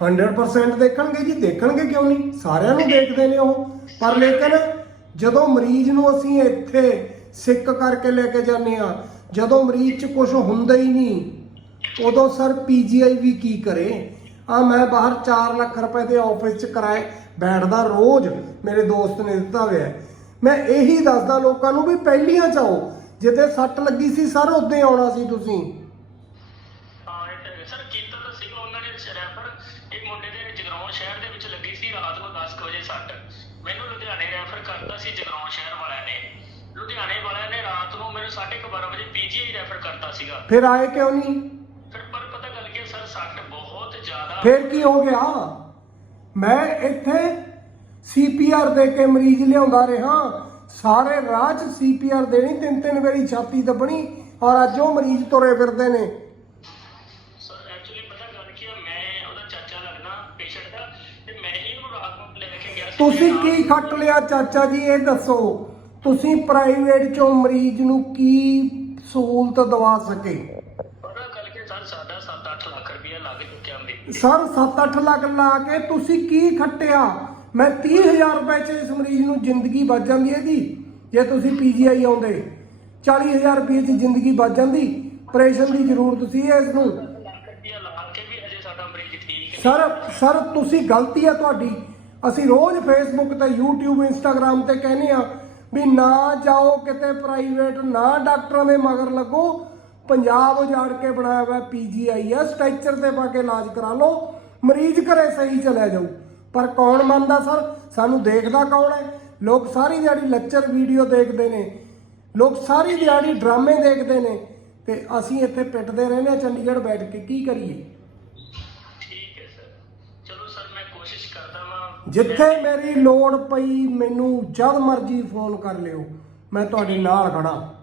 100% ਦੇਖਣਗੇ ਜੀ, ਦੇਖਣਗੇ ਕਿਉਂ ਨਹੀਂ? ਸਾਰਿਆਂ ਨੂੰ ਦੇਖਦੇ ਨੇ ਉਹ। ਪਰ ਲੇਕਿਨ ਜਦੋਂ ਮਰੀਜ਼ ਨੂੰ ਅਸੀਂ ਇੱਥੇ ਸਿੱਕ ਕਰਕੇ ਲੈ ਕੇ ਜਾਂਦੇ ਆ ਜਦੋਂ ਮਰੀਜ਼ 'ਚ ਕੁਝ ਹੁੰਦਾ ਹੀ ਨਹੀਂ, ਉਦੋਂ ਸਰ ਪੀਜੀਆਈ ਵੀ ਕੀ ਕਰੇ? ਆ ਮੈਂ ਬਾਹਰ 4 ਲੱਖ ਰੁਪਏ ਦੇ ਆਫਿਸ 'ਚ ਕਰਾਏ, ਬੈਠਦਾ ਰੋਜ਼, ਮੇਰੇ ਦੋਸਤ ਨੇ ਦਿੱਤਾ ਹੋਇਆ ਮੈਂ ਇਹੀ ਦੱਸਦਾ ਲੋਕਾਂ ਨੂੰ ਵੀ ਪਹਿਲੀਆਂ ਚਾਓ ਜਿੱਥੇ ਸੱਟ ਲੱਗੀ ਸੀ ਸਰ ਉੱਦੇ ਆਉਣਾ ਸੀ ਤੁਸੀਂ। ਹਾਂ, ਇਹ ਤਾਂ ਸਰ ਕੀਤਾ ਤਾਂ ਸੀਗਾ? ਉਹਨਾਂ ਨੇ ਰੈਫਰ ਇੱਕ ਮੁੰਡੇ ਦੇ ਜਗਰਾਉਂ ਸ਼ਹਿਰ ਦੇ ਵਿੱਚ ਲੱਗੀ ਸੀ ਰਾਤ ਨੂੰ 10 ਕੁ ਵਜੇ ਸੱਟ। ਮੈਨੂੰ ਲੁਧਿਆਣੇ ਰੈਫਰ ਕਰਤਾ ਸੀ ਜਗਰਾਉਂ ਸ਼ਹਿਰ ਵਾਲਿਆਂ ਨੇ। ਲੁਧਿਆਣੇ ਵਾਲਿਆਂ ਨੇ ਰਾਤ ਨੂੰ ਮੈਨੂੰ 12:30 ਵਜੇ ਪੀਜੀਆਈ ਰੈਫਰ ਕਰਤਾ ਸੀਗਾ। ਫਿਰ ਆਏ ਕਿਉਂ ਨਹੀਂ? ਫਿਰ ਪਰ ਪਤਾ ਗੱਲ ਕੀ ਸਰ ਸੱਟ ਬਹੁਤ ਜ਼ਿਆਦਾ। ਫਿਰ ਕੀ ਹੋ ਗਿਆ? ਮੈਂ ਇੱਥੇ ਸੀਪੀਆਰ ਦੇ ਕੇ ਮਰੀਜ਼ ਲਿਆਉਂਦਾ ਰਿਹਾ। ਸਾਰੇ ਰਾਹ 'ਚ ਸੀਪੀਆਰ ਦੇਣੀ ਤਿੰਨ ਤਿੰਨ ਵਾਰੀ ਛਾਤੀ ਦੱਬਣੀ ਔਰ ਅੱਜ ਉਹ ਮਰੀਜ਼ ਤੁਰੇ ਫਿਰਦੇ ਨੇ। ਗੱਲ ਕੀ ਮੈਂ ਉਹਦਾ ਚਾਚਾ ਲੱਗਦਾ ਪੇਸ਼ੈਂਟ ਦਾ ਤੇ ਮੈਂ ਹੀ ਉਹਨੂੰ ਰਾਤ ਨੂੰ ਲੈ ਕੇ ਗਿਆ ਸੀ। ਤੁਸੀਂ ਕੀ ਖੱਟ ਲਿਆ ਚਾਚਾ ਜੀ ਇਹ ਦੱਸੋ। ਤੁਸੀਂ ਪ੍ਰਾਈਵੇਟ ਚੋਂ ਮਰੀਜ਼ ਨੂੰ ਕੀ ਸਹੂਲਤ ਦਵਾ ਸਕੇ? ਗੱਲ ਕੀ ਸਰ ਸਾਡਾ 7-8 ਲੱਖ ਰੁਪਇਆ ਲੱਗ ਚੁੱਕਿਆ ਮੇਰੇ ਸਰ 7-8 ਲੱਖ ਲਾ ਕੇ ਤੁਸੀਂ ਕੀ ਖੱਟਿਆ? ਮੈਂ 30000 ਰੁਪਏ ਚ ਇਸ ਮਰੀਜ਼ ਨੂੰ ਜ਼ਿੰਦਗੀ ਬਚ ਜਾਂਦੀ ਹੈ ਜੀ ਜੇ ਤੁਸੀਂ ਪੀਜੀਆਈ ਆਉਂਦੇ। 40000 ਰੁਪਏ ਚ ਜ਼ਿੰਦਗੀ ਬਚ ਜਾਂਦੀ। ਆਪਰੇਸ਼ਨ ਦੀ ਜ਼ਰੂਰਤ ਸੀ ਇਸ ਨੂੰ। ਸਰ ਸਰ, ਤੁਸੀਂ ਗਲਤੀ ਆ ਤੁਹਾਡੀ। ਅਸੀਂ ਰੋਜ਼ ਫੇਸਬੁੱਕ ਤੇ YouTube, Instagram ਤੇ ਕਹਿੰਦੇ ਆ ਵੀ ਨਾ ਜਾਓ, ਕਿਤੇ ਪ੍ਰਾਈਵੇਟ ਨਾ ਡਾਕਟਰਾਂ ਦੇ ਮਗਰ ਲੱਗੋ। ਪੰਜਾਬ ਉਜਾੜ ਕੇ ਬਣਾਇਆ ਹੋਇਆ ਪੀਜੀਆਈ ਆ ਸਟ੍ਰੈਚਰ ਤੇ ਪਾ ਕੇ ਇਲਾਜ ਕਰਾ ਲਓ। ਮਰੀਜ਼ ਘਰੇ ਸਹੀ ਚਲਿਆ ਜਾਊ ਪਰ ਕੌਣ ਮੰਨਦਾ ਸਰ? ਸਾਨੂੰ ਦੇਖਦਾ ਕੌਣ ਹੈ? ਲੋਕ ਸਾਰੀ ਦਿਹਾੜੀ ਲੈਕਚਰ ਵੀਡੀਓ ਦੇਖਦੇ ਨੇ। ਲੋਕ ਸਾਰੀ ਦਿਹਾੜੀ ਡਰਾਮੇ ਦੇਖਦੇ ਨੇ। ਤੇ ਅਸੀਂ ਇੱਥੇ ਪਿੱਟਦੇ ਰਹਿੰਦੇ ਆ ਚੰਡੀਗੜ੍ਹ ਬੈਠ ਕੇ। ਕੀ ਕਰੀਏ? ਚਲੋ ਸਰ, ਮੈਂ ਕੋਸ਼ਿਸ਼ ਕਰਦਾ ਵਾਂ। ਜਿੱਥੇ ਮੇਰੀ ਲੋੜ ਪਈ, ਮੈਨੂੰ ਜਦ ਮਰਜ਼ੀ ਫੋਨ ਕਰ ਲਿਓ। ਮੈਂ ਤੁਹਾਡੇ ਨਾਲ ਖੜਾ।